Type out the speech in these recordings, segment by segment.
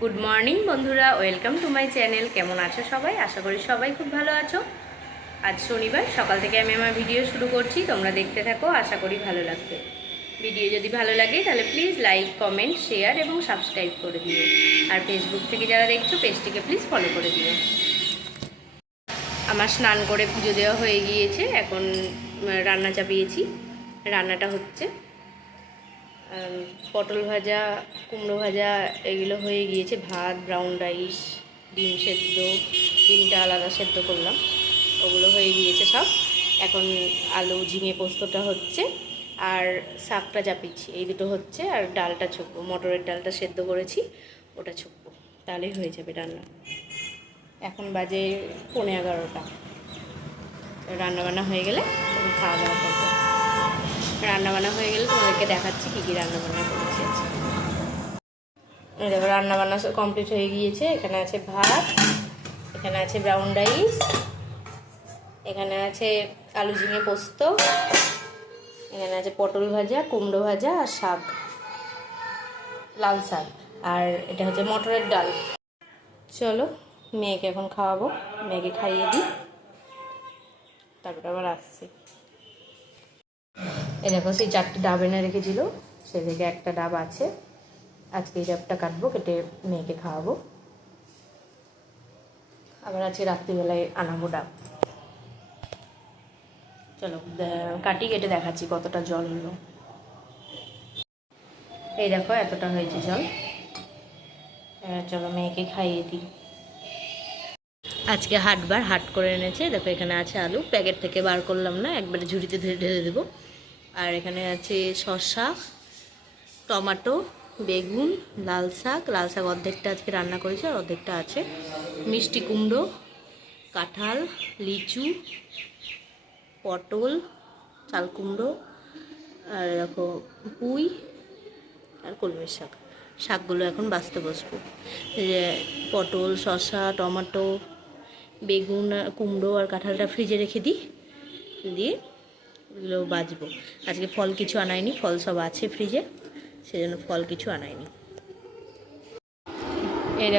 Good morning বন্ধুরা, welcome to my channel. কেমন আছো সবাই? আশা করি সবাই খুব ভালো আছো। আজ শনিবার সকাল থেকে আমি আমার ভিডিও শুরু করছি, তোমরা দেখতে থাকো, আশা করি ভালো লাগবে। ভিডিও যদি ভালো লাগে তাহলে প্লিজ লাইক, কমেন্ট, শেয়ার এবং সাবস্ক্রাইব করে দিও। আর ফেসবুক থেকে যারা দেখছো পেজটিকে প্লিজ ফলো করে দিও। আমার স্নান করে পুজো দেওয়া হয়ে গিয়েছে, এখন রান্না চাপিয়েছি। রান্নাটা হচ্ছে পটল ভাজা, কুমড়ো ভাজা, এগুলো হয়ে গিয়েছে। ভাত, ব্রাউন রাইস, ডিম সেদ্ধ, ডিমটা আলাদা সেদ্ধ করলাম, ওগুলো হয়ে গিয়েছে সব। এখন আলু ঝিঙে পোস্তটা হচ্ছে, আর শাকটা চাপিয়েছি, এই দুটো হচ্ছে। আর ডালটা ছুকবো, মটরের ডালটা সেদ্ধ করেছি, ওটা ছুকবো, তাহলেই হয়ে যাবে রান্না। এখন বাজে 11:15। রান্নাবান্না হয়ে গেলে তখন খাওয়া দাওয়া করবো। রান্নাবান্না হয়ে গেলে তোমাদেরকে দেখাচ্ছি কী কী রান্নাবান্না করেছি আজকে। দেখো রান্নাবান্না কমপ্লিট হয়ে গিয়েছে। এখানে আছে ভাত, এখানে আছে ব্রাউন রাইস, এখানে আছে আলু ঝিঙে পোস্ত, এখানে আছে পটল ভাজা, কুমড়ো ভাজা আর শাক, লাল শাক, আর এটা হচ্ছে মটরের ডাল। চলো মেয়েকে এখন খাওয়াবো, মেয়েকে খাইয়ে দিই, তারপরে আবার আসছি। এই দেখো সেই 4টে ডাব এনে রেখেছিল, সে থেকে একটা ডাব আছে। আজকে এই ডাবটা কাটবো, কেটে মেয়েকে খাওয়াবো। আবার আজকে রাত্রিবেলায় আনাবো ডাব। চলো কাটি, কেটে দেখাচ্ছি কতটা জল হলো। এই দেখো এতটা হয়েছে জল। চলো মেয়েকে খাইয়ে দিই। আজকে হাট করে এনেছে। দেখো এখানে আছে আলু, প্যাকেট থেকে বার করলাম না, একবারে ঝুড়িতে ঢেলে দেবো। আর এখানে আছে শসা, টমেটো, বেগুন, লাল শাক অর্ধেকটা আজকে রান্না করেছি, আর অর্ধেকটা আছে। মিষ্টি কুমড়ো, কাঁঠাল, লিচু, পটল, চাল কুমড়ো, আর দেখো পুঁই আর কলমির শাক। শাকগুলো এখন বাছতে বসবো। পটল, শসা, টমেটো, বেগুন, কুমড়ো আর কাঁঠালটা ফ্রিজে রেখে দিই, দিয়ে এগুলো বাছবো। আজকে ফল কিছু আনাইনি, ফল সব আছে ফ্রিজে, সেজন্য ফল কিছু আনাইনি। এই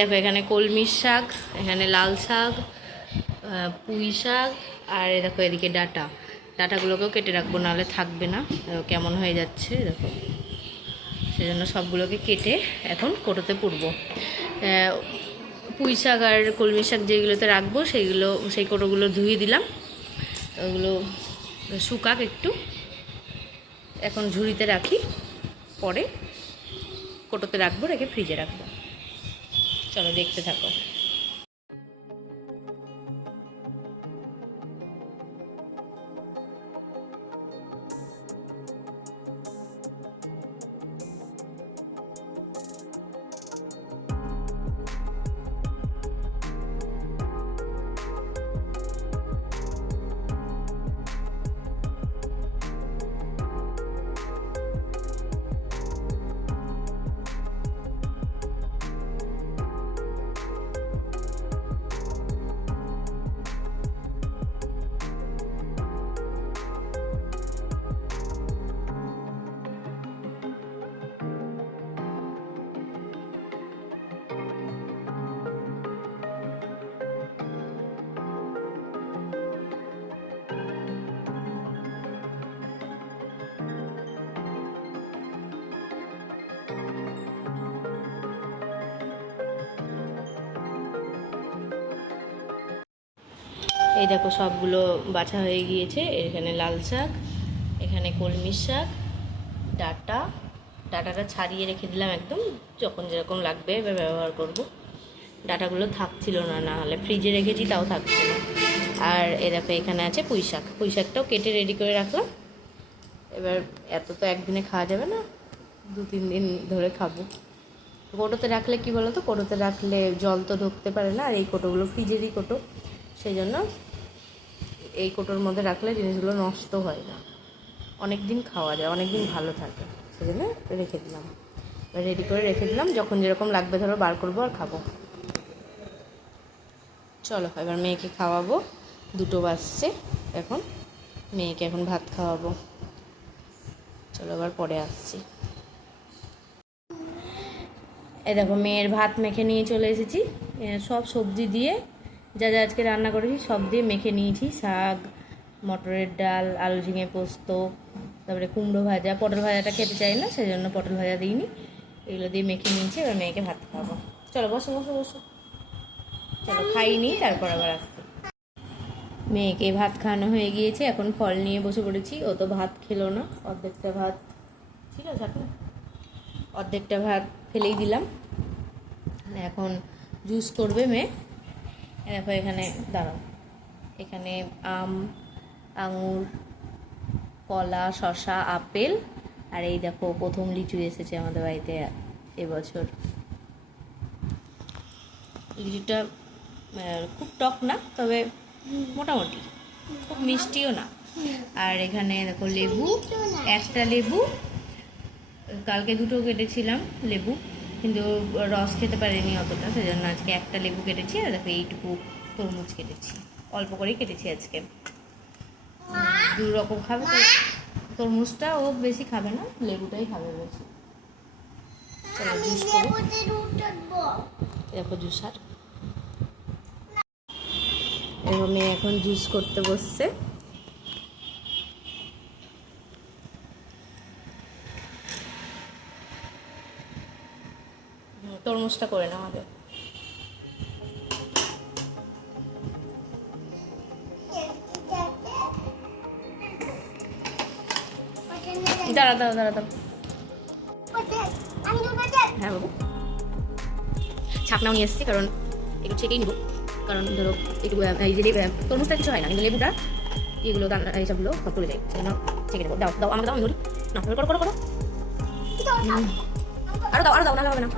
দেখো এখানে কলমির শাক, এখানে লাল শাক, পুঁই শাক, আর দেখো এদিকে ডাটাগুলোকেও কেটে রাখবো, নাহলে থাকবে না, কেমন হয়ে যাচ্ছে দেখো। সেজন্য সবগুলোকে কেটে এখন কোটোতে পুরবো। পুঁই শাক আর কলমি শাক যেগুলোতে রাখবো সেই কোটোগুলো ধুয়ে দিলাম, ওগুলো শুকাক একটু, এখন ঝুড়িতে রাখি, পরে কোটোতে রাখবো, রেখে ফ্রিজে রাখবো। চলো দেখতে থাকো। এই দেখো সবগুলো বাছা হয়ে গিয়েছে। এখানে লাল শাক, এখানে কলমির শাক, ডাটাটা ছাড়িয়ে রেখে দিলাম একদম, যখন যেরকম লাগবে এবার ব্যবহার করব। ডাটাগুলো থাকছিল না, না হলে ফ্রিজে রেখেছি তাও থাকছে না। আর এ দেখো এখানে আছে পুঁই শাকটাও কেটে রেডি করে রাখলাম। এবার এত তো একদিনে খাওয়া যাবে না, 2-3 দিন ধরে খাবো। কোটোতে রাখলে কি বলো তো, কোটোতে রাখলে জল তো ঢুকতে পারে না, আর এই কোটোগুলো ফ্রিজেরই কোটো, সেই জন্য এই কোটোর মধ্যে রাখলে জিনিসগুলো নষ্ট হয় না, অনেক দিন খাওয়া যায়, অনেক দিন ভালো থাকে, সেই জন্য রেখে দিলাম। রেডি করে রেখে দিলাম, যখন যেরকম লাগবে ধরো বার করবো আর খাবো। চলো এবার মেয়েকে খাওয়াবো, 2টো বাজছে এখন, মেয়েকে এখন ভাত খাওয়াবো। চলো আবার পরে আসছি। এই দেখো মেয়ের ভাত মেখে নিয়ে চলে এসেছি। সব সবজি দিয়ে যা যা আজকে রান্না করেছি সব দিয়ে মেখে নিয়েছি। শাক, মটরের ডাল, আলু ঝিঙে পোস্ত, তারপরে কুমড়ো ভাজা। পটল ভাজাটা খেতে চাই না, সেই জন্য পটল ভাজা দিইনি। এগুলো দিয়ে মেখে নিয়েছি, এবার মেয়েকে ভাত খাওয়াবো। চলো বসো বসো বসো। চলো খাইনি, তারপর আবার আসছি। মেয়েকে ভাত খাওয়ানো হয়ে গিয়েছে, এখন ফল নিয়ে বসে পড়েছি। ও তো ভাত খেলো না, অর্ধেকটা ভাত ছিল সাথে, অর্ধেকটা ভাত ফেলেই দিলাম। এখন জুস করবে মেয়ে। দেখো এখানে দাঁড়াও, এখানে আম, আঙুর, কলা, শসা, আপেল, আর এই দেখো প্রথম লিচু এসেছে আমাদের বাড়িতে এবছর। লিচুটা খুব টক না, তবে মোটামুটি, খুব মিষ্টিও না। আর এখানে দেখো লেবু, একটা লেবু, কালকে দুটো কেটেছিলাম লেবু, কিন্তু রস খেতে পারিনি অতটা, সেই জন্য আজকে একটা লেবু কেটেছি। আর দেখো এইটুকু তরমুজ কেটেছি, অল্প করেই কেটেছি আজকে। দু রকম খাবে তো, তরমুজটা ও বেশি খাবে না, লেবুটাই খাবে বেশি। চলো জুস করবো। দেখো জুস, আর এরকম মেয়ে এখন জুস করতে বসছে। তরমুজটা করে না আমাদের। দাঁড়া দাঁড়া দাঁড়া দাঁড়া। হ্যাঁ বাবু, ছাকনাও নিয়ে এসেছি, কারণ একটু ছেঁকেই নিব। কারণ ধরো একটু এই যে তরমুজটা কিছু হয় না, কিন্তু লেবুটা এগুলো এইসবগুলো সব চলে যায়, সেই জন্য ছেঁকে নেবো। দাও দাও, আমাকে দাও, আমি ধরি না। করো করো করো, আরো দাও, আরো দাও, নাহলে হবে না।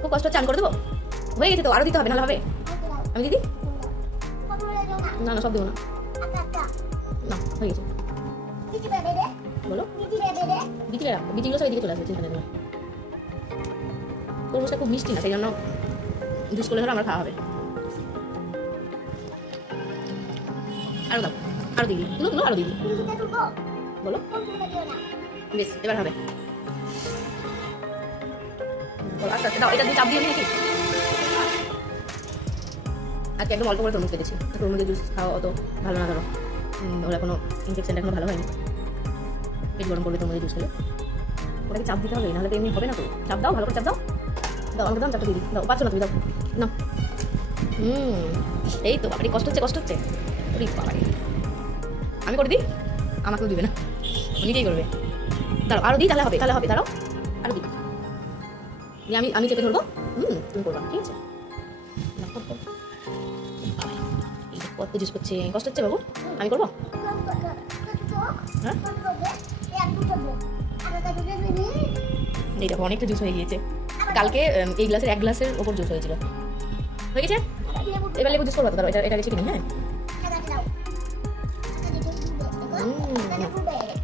খুব কষ্ট হচ্ছে, আমি করে দেবো। হয়ে গেছে তো, আরো দিতে হবে, নাহলে হবে। আমি দিদি না না, সব দেবো না, না হয়ে গেছে। বলো বিচিটা রাখবো, বিচিগুলো সব এদিকে চলে আসবে, চিন্তা নেই। তরমুজটা খুব মিষ্টি না, সেই জন্য জুস করলে ধরো আমরা খাওয়া হবে। আরো দাও, আরো দিবি, তুলো তুলো, আরো দিবি। বলো বেশ, এবার হবে। আস্তে আস্তে দাও, এটা দিয়ে চাপ দিয়ে নাকি। আজকে একদম অল্প করে তরমুজ কেটেছি, তরমুজের জুস খাওয়া অত ভালো না, ধরো ওর এখনো ইনফেকশনটা এখনো ভালো হয়নি। পেট গরম করবে তরমুজের জুস খেলে। ওটাকে চাপ দিতে হবে, নাহলে তো এমনি হবে না। তো চাপ দাও, ভালো করে চাপ দাও। দাও আমাকে দাও, চাপটা দিয়ে দিই। দাও, পাচ্ছ না তুমি, দাও না। এই তো বাবারি, কষ্ট হচ্ছে, কষ্ট হচ্ছে। ওরে বাবারি, আমি করে দিই, আমাকেও দিবে না, নিজেই করবে। দাঁড়াও আরো দিই, তাহলে হবে, তাহলে হবে। দাঁড়াও আরো দিই, আমি আমি চেপে ধরবো। তুমি করবো, ঠিক আছে। কত জুস করছে, কষ্ট হচ্ছে বাবু, আমি করবো। হ্যাঁ এই দেখো অনেকটা জুস হয়ে গিয়েছে। কালকে এই গ্লাসের এক গ্লাসের ওপর জুস হয়েছিল। হয়ে গেছে, এবার লেবু জুস করবো তো। এটা এটা রেখে কিনি। হ্যাঁ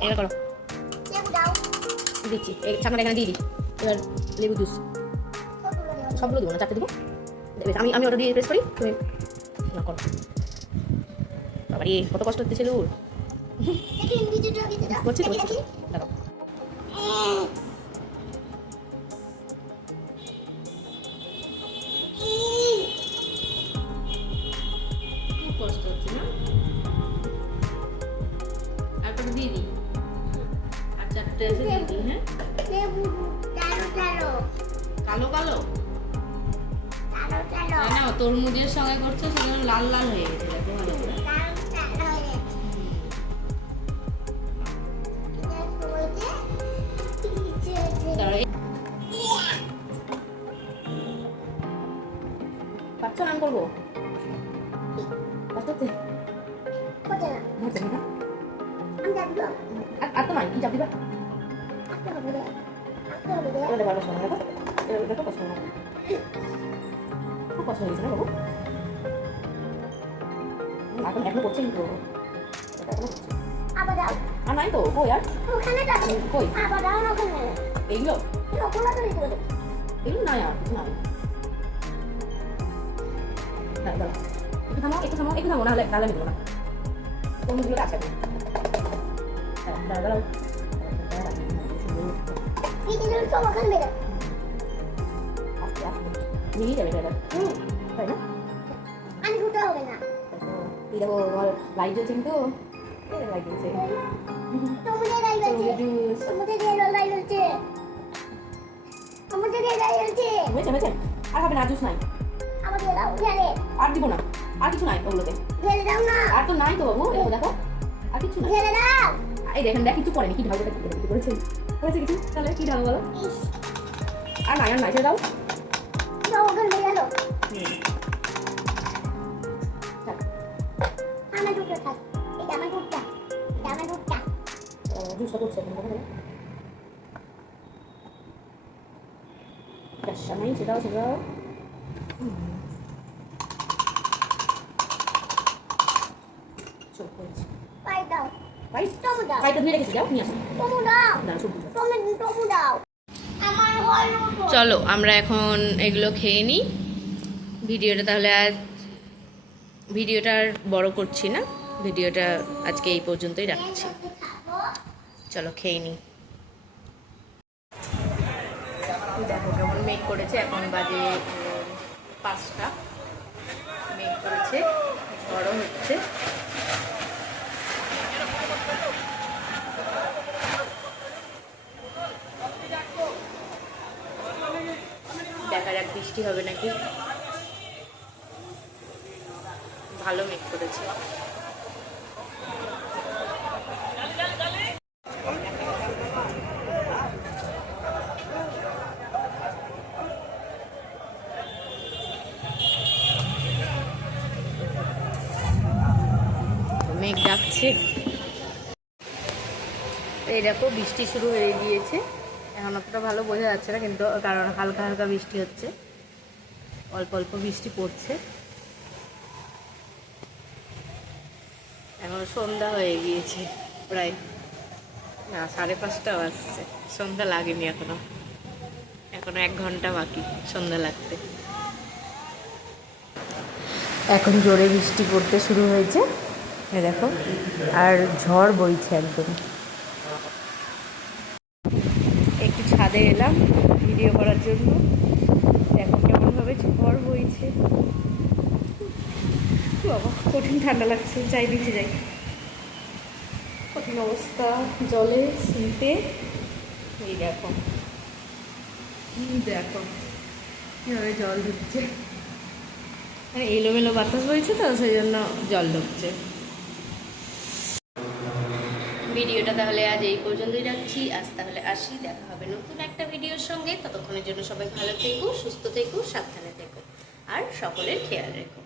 এবার করো, দিচ্ছি। এই ছাকনাটা এখানে দিয়ে দিই। এবার লেবু জুস সবগুলো দেবো না, চারটে দেবো। আমি আমি ওটা দিয়ে প্রেস করি, তুমি না করো। বাবা রে, কত কষ্ট হচ্ছে ছেলের। করছি তো, দাঁড়াও। খুব কষ্ট হচ্ছে না, আর কটা দিয়ে দিই, আর চারটে আছে দিয়ে দিই। হ্যাঁ কালো কালো না, তরমুজের সঙ্গে করছো সেজন্য লাল লাল হয়ে গেছে, দেখো ভালো করে। পারছো না, আমি করবো। আর তো নাই, কি চাপ দিবা। খুব কষ্ট হয়ে গেছে না বাবু, এখন এখনো করছে, কিন্তু আর নাই তো। কই আর কই এইগুলো, এগুলো নাই, আর কিছু নাই। একটু থামো, একটু থামো, একটু থামো, নাহলে নাহলে আমি দেবো না। তরমুজগুলো কাছে দাঁড়াও দাঁড়াও। সব ওখানে বেরো। আস্তে আস্তে নিয়ে যাবে দাদা, তাই না? আমি দুটো হবে না। এই দেখো আমার লাইট জ্বলছে কিন্তু, লাইট জ্বলছে, তোমাদের রাই হচ্ছে, জুস তোমাদের রাই হচ্ছে, তোমাদের রাই হচ্ছে। হয়েছে হয়েছে, আর হবে না, জুস নাই, আমাকে দাও ঢেলে, আর দিব না, আর কিছু নাই ওগুলোতে, ঢেলে দাও না, আর তো নাই তো বাবু, দেখো দেখো আর কিছু নাই। ঢেলে দাও। এই দেখেন দেখ কিছু করেনি, কি ঢালবে, কি করেছে, করেছে কিছু, তাহলে কি ঢালবো বলো? ইস, আর নাই, আর নাই, ছেড়ে দাও। সব ওখানে বেরো। থাক। আমার দুটো থাক, এটা আমার দুটো, এটা আমার দুটো। জুসটা করছে এখন, দেখো গ্যাসটা নাই, সেটাও সেটাও চোখ করেছে। পাই দাও, ভাই টমু দাও, ভাইটা ধুয়ে রেখেছি, যাও নিয়ে আসো, টমু দাও, দাঁড়া সবজি দাও। টমু দাও। আমার হলুদ। চলো আমরা এখন এগুলো খেয়ে নিই। ভিডিওটা তাহলে আজ ভিডিওটা আর বড় করছি না, ভিডিওটা আজকে এই পর্যন্তই রাখছি। চলো খেয়ে নিই। দেখো কেমন মেঘ করেছে, এখন বাজে 5টা, মেঘ করেছে, বড় হচ্ছে। দেখা যাক বৃষ্টি হবে নাকি, ভালো মেঘ করেছে। মেঘ ডাকছে, এই দেখো বৃষ্টি শুরু হয়ে গিয়েছে। এখন অতটা ভালো বোঝা যাচ্ছে না কিন্তু, কারণ হালকা হালকা বৃষ্টি হচ্ছে, অল্প অল্প বৃষ্টি পড়ছে। এখন সন্ধ্যা হয়ে গিয়েছে প্রায়, না 5:30 বাজছে, সন্ধ্যা লাগেনি এখনো, 1 ঘন্টা বাকি সন্ধ্যা লাগতে। এখন জোরে বৃষ্টি পড়তে শুরু হয়েছে, এ দেখো, আর ঝড় বইছে একদম। একটু ছাদে এলাম ভিডিও করার জন্য, দেখো কেমনভাবে ঝড় বইছে। বাবা কঠিন ঠান্ডা লাগছে, যাই নিচে যাই, কঠিন অবস্থা জলে শীতে। এই দেখো দেখো কীভাবে জল ঢুকছে, মানে এলোমেলো বাতাস বইছে তো সেই জন্য জল ঢুকছে। ভিডিওটা তাহলে আজ এই পর্যন্তই রাখছি, আজ তাহলে আসি, দেখা হবে নতুন একটা ভিডিওর সঙ্গে। ততক্ষণের জন্য সবাই ভালো থেকো, সুস্থ থেকো, সাবধানে থেকো, আর সকলের খেয়াল রেখো।